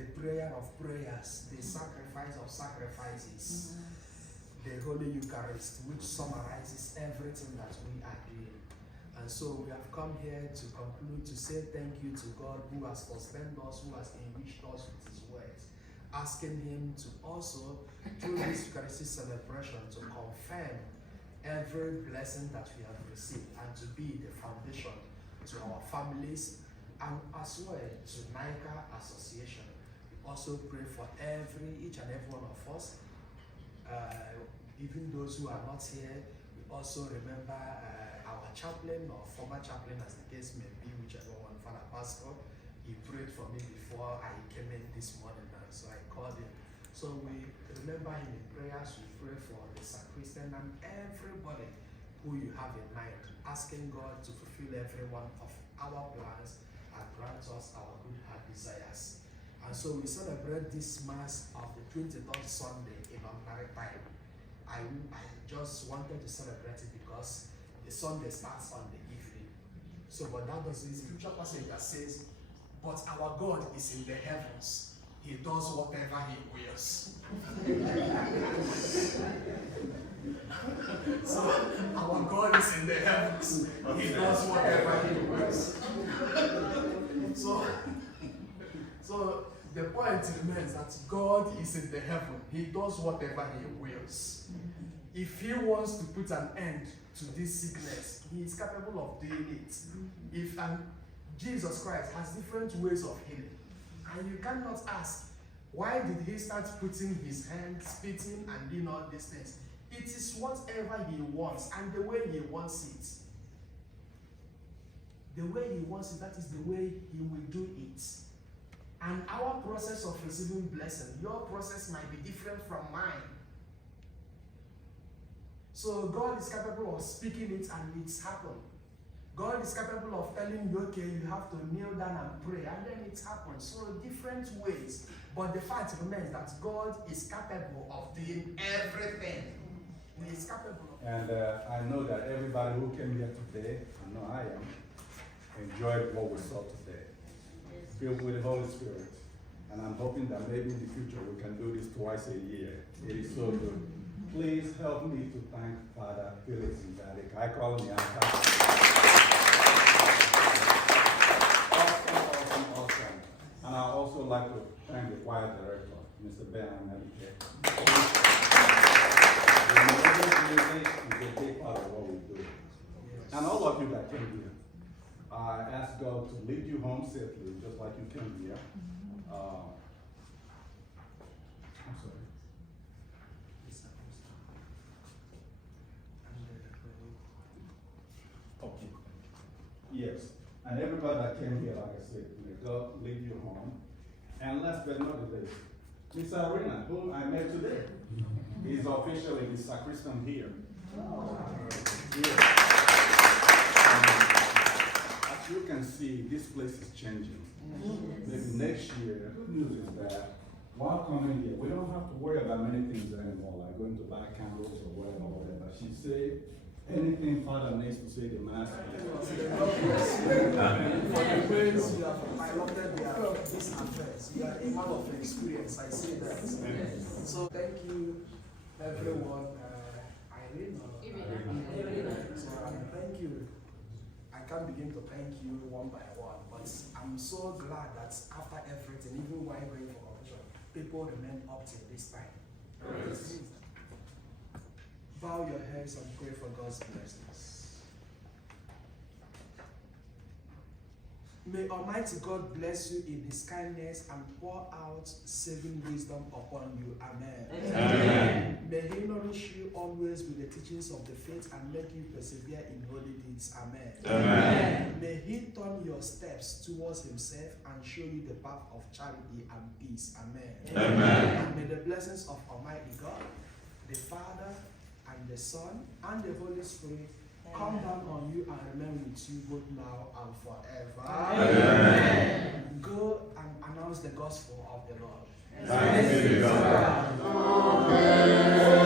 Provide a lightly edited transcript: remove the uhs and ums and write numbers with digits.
the prayer of prayers, the sacrifice of sacrifices, the Holy Eucharist, which summarizes everything that we are doing. And so we have come here to conclude to say thank you to God who has sustained us, who has enriched us with his words, asking him to also, through this Eucharistic celebration, to confirm every blessing that we have received and to be the foundation to our families and as well to NICCA Association. We also pray for each and every one of us, even those who are not here. We also remember our chaplain or former chaplain, as the case may be, whichever one, Father Pascal. He prayed for me before I came in this morning, so I called him. So we remember him in prayers. We pray for the sacristan and everybody who you have in mind, asking God to fulfill every one of our plans and grant us our good heart desires. And so we celebrate this Mass of the 23rd Sunday in ordinary time. I just wanted to celebrate it because the Sunday starts on the evening. So, but that doesn't, it's a scripture passage that says, but our God is in the heavens. He does whatever he wills. So, our God is in the heavens. He does whatever he wills. So the point remains that God is in the heaven. He does whatever he wills. If he wants to put an end to this sickness, he is capable of doing it. Jesus Christ has different ways of healing. And you cannot ask, why did he start putting his hand, spitting, and doing all these things? It is whatever he wants and the way he wants it. The way he wants it, that is the way he will do it. And our process of receiving blessing, your process might be different from mine. So God is capable of speaking it and it's happened. God is capable of telling you, okay, you have to kneel down and pray, and then it happens. So different ways. But the fact remains that God is capable of doing everything. He is capable of. And I know that everybody who came here today, I know I am, enjoyed what we saw today. Filled with the Holy Spirit. And I'm hoping that maybe in the future we can do this twice a year. It is so good. Please help me to thank Father Felix Nzadek. I call him Awesome. And I also like to thank the choir director, Mr. Ben Amelike. Music is a big part of what we do. And all of you that came here, I ask God to lead you home safely, just like you came here. I'm sorry. Okay. Yes. And everybody that came here, like I said, may God lead you home. And last but not least, Miss Arena, who I met today, is officially the sacristan here. As you can see, this place is changing. Maybe next year, the good news is that while coming here, we don't have to worry about many things anymore, like going to buy candles or whatever. She said, anything Father needs to say the Mass. For the ways you have piloted these affairs, you are a man of experience, I say that. So thank you, everyone. Irene. So thank you. I can't begin to thank you one by one, but I'm so glad that after everything, even while going for confession, people remain up till this time. Bow your heads and pray for God's blessings. May Almighty God bless you in His kindness and pour out saving wisdom upon you. Amen. Amen. May He nourish you always with the teachings of the faith and make you persevere in holy deeds. Amen. Amen. May He turn your steps towards Himself and show you the path of charity and peace. Amen. Amen. And may the blessings of Almighty God, the Father, and the Son, and the Holy Spirit come down on you and remain with you both now and forever. Amen. Go and announce the gospel of the Lord. Thanks be to God. Amen.